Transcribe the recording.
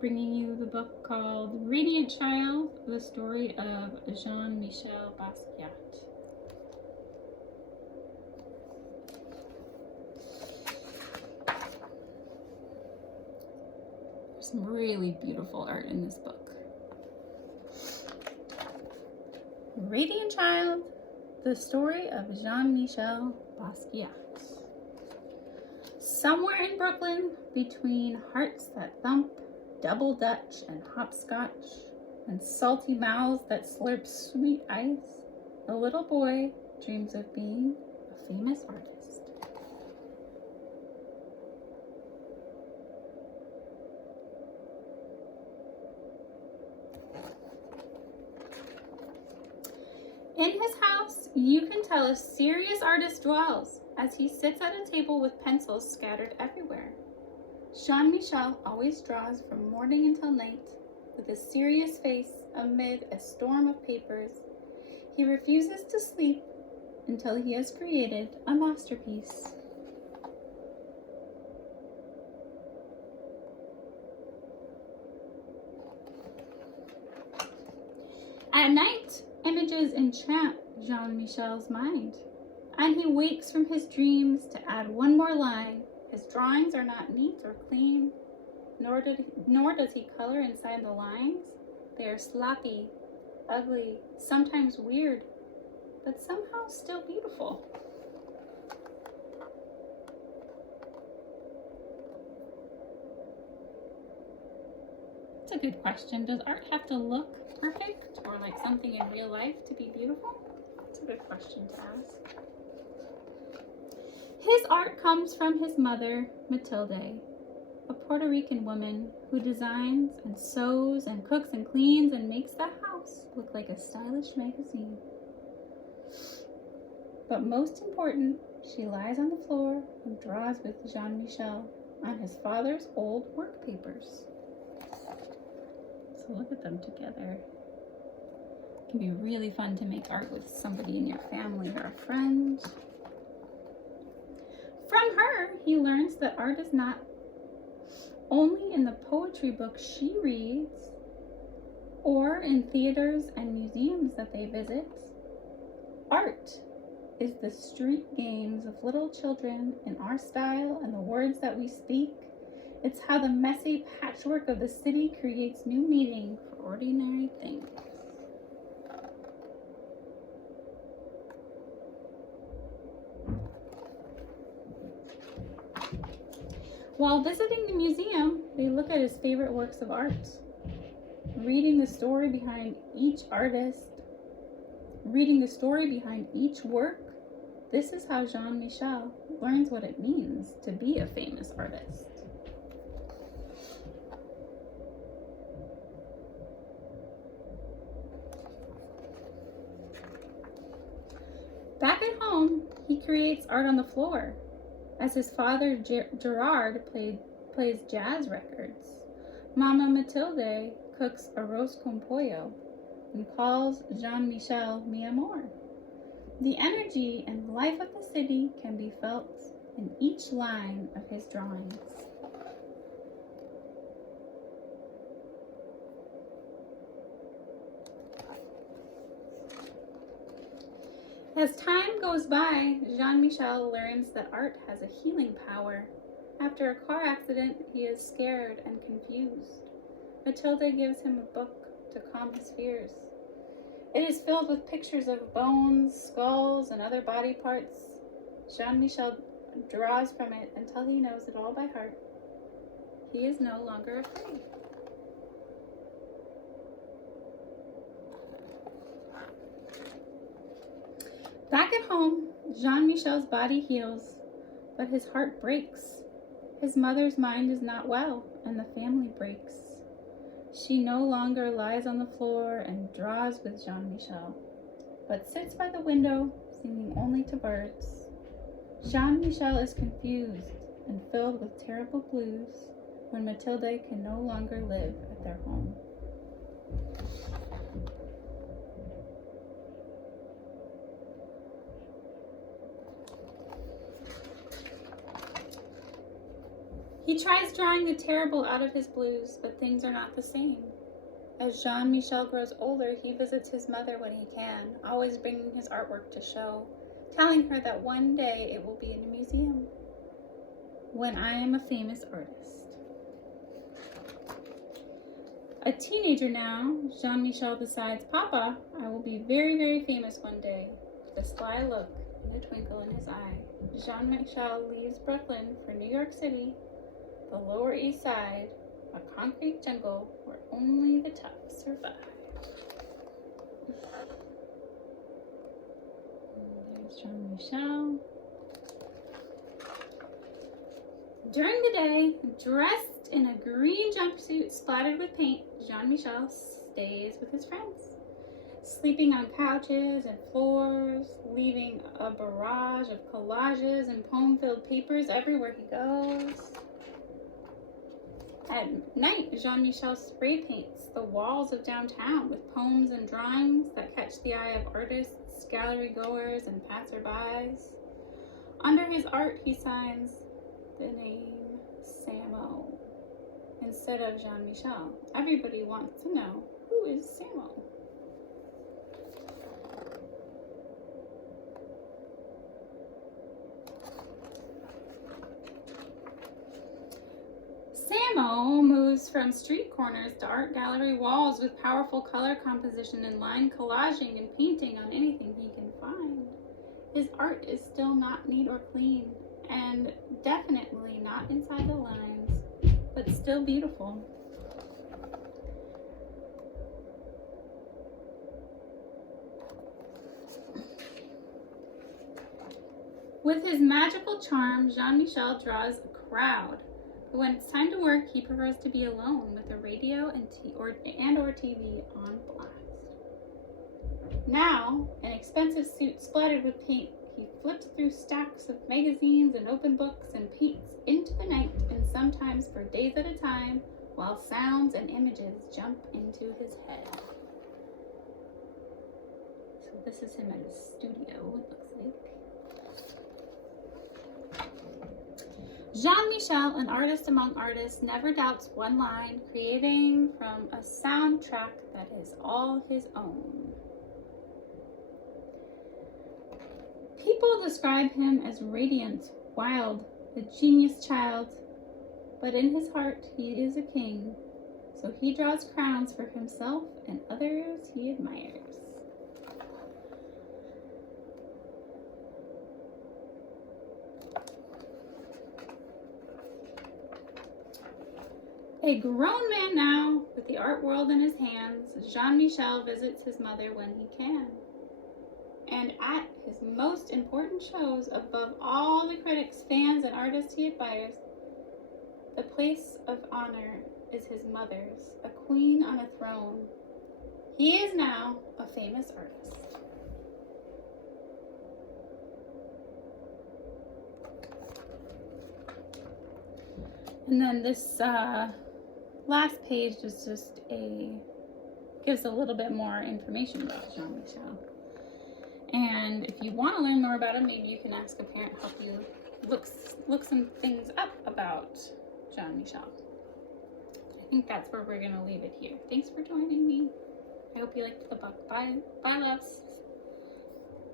bringing you the book called Radiant Child, the story of Jean-Michel Basquiat. There's some really beautiful art in this book. Radiant Child, the story of Jean-Michel Basquiat. Somewhere in Brooklyn, between hearts that thump, double Dutch and hopscotch, and salty mouths that slurp sweet ice, a little boy dreams of being a famous artist. In his house, you can tell a serious artist dwells as he sits at a table with pencils scattered everywhere. Jean-Michel always draws from morning until night with a serious face amid a storm of papers. He refuses to sleep until he has created a masterpiece. At night, images enchant Jean-Michel's mind, and he wakes from his dreams to add one more line. His drawings are not neat or clean, nor does he color inside the lines. They are sloppy, ugly, sometimes weird, but somehow still beautiful. It's a good question. Does art have to look perfect or like something in real life to be beautiful? It's a good question to ask. His art comes from his mother, Matilde, a Puerto Rican woman who designs and sews and cooks and cleans and makes the house look like a stylish magazine. But most important, she lies on the floor and draws with Jean-Michel on his father's old work papers. So look at them together. It can be really fun to make art with somebody in your family or a friend. From her, he learns that art is not only in the poetry books she reads or in theaters and museums that they visit. Art is the street games of little children in our style and the words that we speak. It's how the messy patchwork of the city creates new meaning for ordinary things. While visiting the museum, they look at his favorite works of art, reading the story behind each artist, reading the story behind each work. This is how Jean-Michel learns what it means to be a famous artist. Back at home, he creates art on the floor as his father Gerard plays jazz records. Mama Matilde cooks arroz con pollo and calls Jean-Michel mi amor. The energy and life of the city can be felt in each line of his drawings. As time goes by, Jean-Michel learns that art has a healing power. After a car accident, he is scared and confused. Matilde gives him a book to calm his fears. It is filled with pictures of bones, skulls, and other body parts. Jean-Michel draws from it until he knows it all by heart. He is no longer afraid. Back at home, Jean-Michel's body heals, but his heart breaks. His mother's mind is not well, and the family breaks. She no longer lies on the floor and draws with Jean-Michel, but sits by the window, singing only to birds. Jean-Michel is confused and filled with terrible blues when Matilde can no longer live at their home. He tries drawing the terrible out of his blues, but things are not the same. As Jean-Michel grows older, he visits his mother when he can, always bringing his artwork to show, telling her that one day it will be in a museum. When I am a famous artist. A teenager now, Jean-Michel decides, Papa, I will be very, very famous one day. With a sly look and a twinkle in his eye, Jean-Michel leaves Brooklyn for New York City, the Lower East Side, a concrete jungle where only the tough survive. And there's Jean-Michel. During the day, dressed in a green jumpsuit splattered with paint, Jean-Michel stays with his friends, sleeping on couches and floors, leaving a barrage of collages and poem-filled papers everywhere he goes. At night, Jean-Michel spray paints the walls of downtown with poems and drawings that catch the eye of artists, gallery goers, and passerbys. Under his art, he signs the name Samo instead of Jean-Michel. Everybody wants to know, who is Samo? Samo moves from street corners to art gallery walls with powerful color composition and line collaging and painting on anything he can find. His art is still not neat or clean, and definitely not inside the lines, but still beautiful. With his magical charm, Jean-Michel draws a crowd. But when it's time to work, he prefers to be alone with the radio and or TV on blast. Now, an expensive suit splattered with paint, he flips through stacks of magazines and open books and paints into the night, and sometimes for days at a time, while sounds and images jump into his head. So this is him at his studio, it looks like. Jean-Michel, an artist among artists, never doubts one line, creating from a soundtrack that is all his own. People describe him as radiant, wild, a genius child, but in his heart he is a king, so he draws crowns for himself and others he admires. A grown man now, with the art world in his hands, Jean-Michel visits his mother when he can. And at his most important shows, above all the critics, fans, and artists he admires, the place of honor is his mother's, a queen on a throne. He is now a famous artist. And then this last page is just gives a little bit more information about Jean-Michel. And if you want to learn more about him, maybe you can ask a parent to help you look some things up about Jean-Michel. I think that's where we're going to leave it here. Thanks for joining me. I hope you liked the book. Bye, loves.